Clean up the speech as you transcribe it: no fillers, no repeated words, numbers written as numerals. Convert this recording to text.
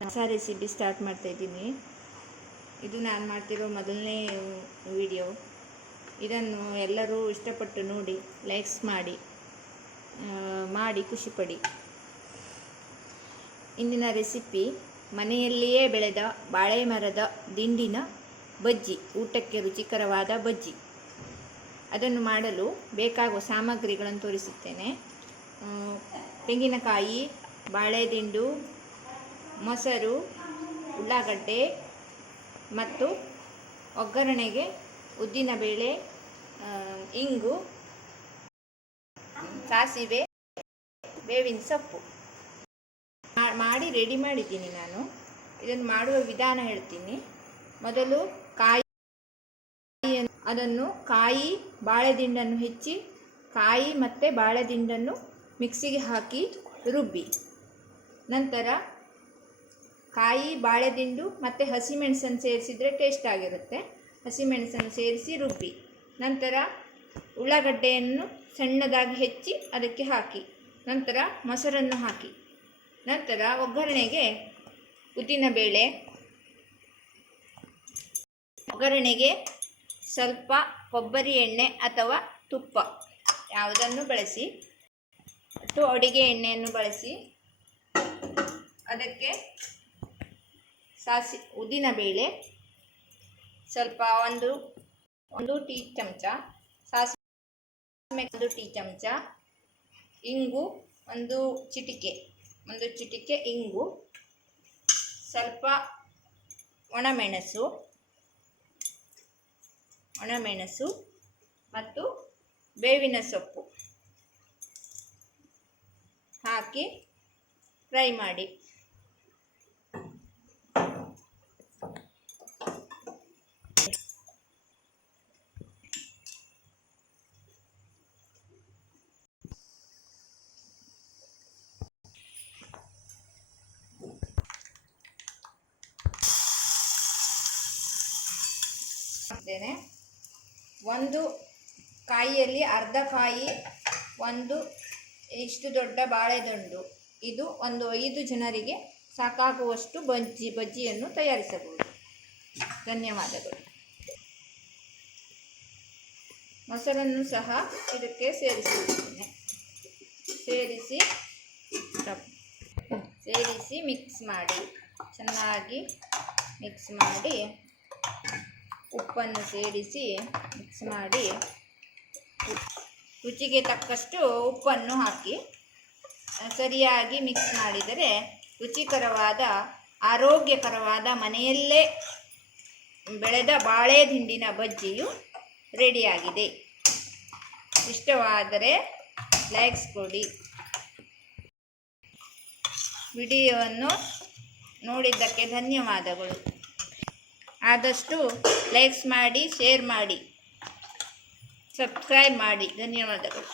ಹೊಸ recipe start ಮಾಡ್ತಾ ಇದ್ದೀನಿ. ಇದು ನಾನು ಮಾಡ್ತಿರೋ ಮೊದಲನೇ ವಿಡಿಯೋ. ಇದನ್ನು ಎಲ್ಲರೂ ಇಷ್ಟಪಟ್ಟು ನೋಡಿ ಲೈಕ್ಸ್ ಮಾಡಿ ಖುಷಿಪಡಿ. ಇಂದಿನ ರೆಸಿಪಿ ಮನೆಯಲ್ಲಿಯೇ ಬೆಳೆದ ಬಾಳೆ ಮರದ ದಿಂಡಿನ ಬಜ್ಜಿ, ಊಟಕ್ಕೆ ರುಚಿಕರವಾದ ಬಜ್ಜಿ. ಅದನ್ನು ಮಾಡಲು ಬೇಕಾಗುವ ಸಾಮಗ್ರಿಗಳನ್ನು ತೋರಿಸುತ್ತೇನೆ. ತೆಂಗಿನಕಾಯಿ, ಬಾಳೆದಿಂಡು, ಮೊಸರು, ಉಳ್ಳಾಗಡ್ಡೆ ಮತ್ತು ಒಗ್ಗರಣೆಗೆ ಉದ್ದಿನಬೇಳೆ, ಇಂಗು, ಸಾಸಿವೆ, ಬೇವಿನ ಸೊಪ್ಪು ಮಾಡಿ ರೆಡಿ ಮಾಡಿದ್ದೀನಿ. ನಾನು ಇದನ್ನು ಮಾಡುವ ವಿಧಾನ ಹೇಳ್ತೀನಿ. ಮೊದಲು ಕಾಯಿ ಬಾಳೆದಿಂಡನ್ನು ಹೆಚ್ಚಿ ಕಾಯಿ ಮತ್ತು ಬಾಳೆದಿಂಡನ್ನು ಮಿಕ್ಸಿಗೆ ಹಾಕಿ ರುಬ್ಬಿ, ನಂತರ ಕಾಯಿ, ಬಾಳೆದಿಂಡು ಮತ್ತು ಹಸಿಮೆಣಸನ್ನು ಸೇರಿಸಿದರೆ ಟೇಸ್ಟ್ ಆಗಿರುತ್ತೆ. ಹಸಿಮೆಣಸನ್ನು ಸೇರಿಸಿ ರುಬ್ಬಿ, ನಂತರ ಉಳ್ಳಾಗಡ್ಡೆಯನ್ನು ಸಣ್ಣದಾಗಿ ಹೆಚ್ಚಿ ಅದಕ್ಕೆ ಹಾಕಿ, ನಂತರ ಮೊಸರನ್ನು ಹಾಕಿ, ನಂತರ ಒಗ್ಗರಣೆಗೆ ಉದ್ದಿನಬೇಳೆ, ಒಗ್ಗರಣೆಗೆ ಸ್ವಲ್ಪ ಕೊಬ್ಬರಿ ಎಣ್ಣೆ ಅಥವಾ ತುಪ್ಪ ಯಾವುದನ್ನು ಬಳಸಿ, ಅಡುಗೆ ಎಣ್ಣೆಯನ್ನು ಬಳಸಿ ಅದಕ್ಕೆ ಉದ್ದಿನಬೇಳೆ ಸ್ವಲ್ಪ ಒಂದು ಟೀ ಚಮಚ, ಸಾಸಿವೆ 1 ಟೀ ಚಮಚ, ಇಂಗು ಒಂದು ಚಿಟಿಕೆ ಇಂಗು, ಸ್ವಲ್ಪ ಒಣಮೆಣಸು ಮತ್ತು ಬೇವಿನ ಸೊಪ್ಪು ಹಾಕಿ ಫ್ರೈ ಮಾಡಿ. ಒಂದು ಕಾಯಿಯಲ್ಲಿ ಅರ್ಧ ಕಾಯಿ, ಒಂದು ಇಷ್ಟು ದೊಡ್ಡ ಬಾಳೆದಂಡು, ಇದು ಒಂದು 5 ಜನರಿಗೆ ಸಾಕಾಗುವಷ್ಟು ಬಜ್ಜಿಯನ್ನು ತಯಾರಿಸಬಹುದು. ಧನ್ಯವಾದಗಳು. ಮೊಸರನ್ನು ಸಹ ಇದಕ್ಕೆ ಸೇರಿಸುತ್ತೇನೆ. ಸೇರಿಸಿ ಮಿಕ್ಸ್ ಮಾಡಿ, ಚೆನ್ನಾಗಿ ಮಿಕ್ಸ್ ಮಾಡಿ, ಉಪ್ಪನ್ನು ಸೇರಿಸಿ ಮಿಕ್ಸ್ ಮಾಡಿ, ರುಚಿಗೆ ತಕ್ಕಷ್ಟು ಉಪ್ಪನ್ನು ಹಾಕಿ ಸರಿಯಾಗಿ ಮಿಕ್ಸ್ ಮಾಡಿದರೆ ರುಚಿಕರವಾದ, ಆರೋಗ್ಯಕರವಾದ, ಮನೆಯಲ್ಲೇ ಬೆಳೆದ ಬಾಳೆ ದಿಂಡಿನ ಬಜ್ಜಿಯು ರೆಡಿಯಾಗಿದೆ. ಇಷ್ಟವಾದರೆ ಲೈಕ್ಸ್ ಕೊಡಿ. ವಿಡಿಯೋವನ್ನು ನೋಡಿದ್ದಕ್ಕೆ ಧನ್ಯವಾದಗಳು. ಆದಷ್ಟು ಲೈಕ್ಸ್ ಮಾಡಿ, ಶೇರ್ ಮಾಡಿ, ಸಬ್ಸ್ಕ್ರೈಬ್ ಮಾಡಿ. ಧನ್ಯವಾದಗಳು.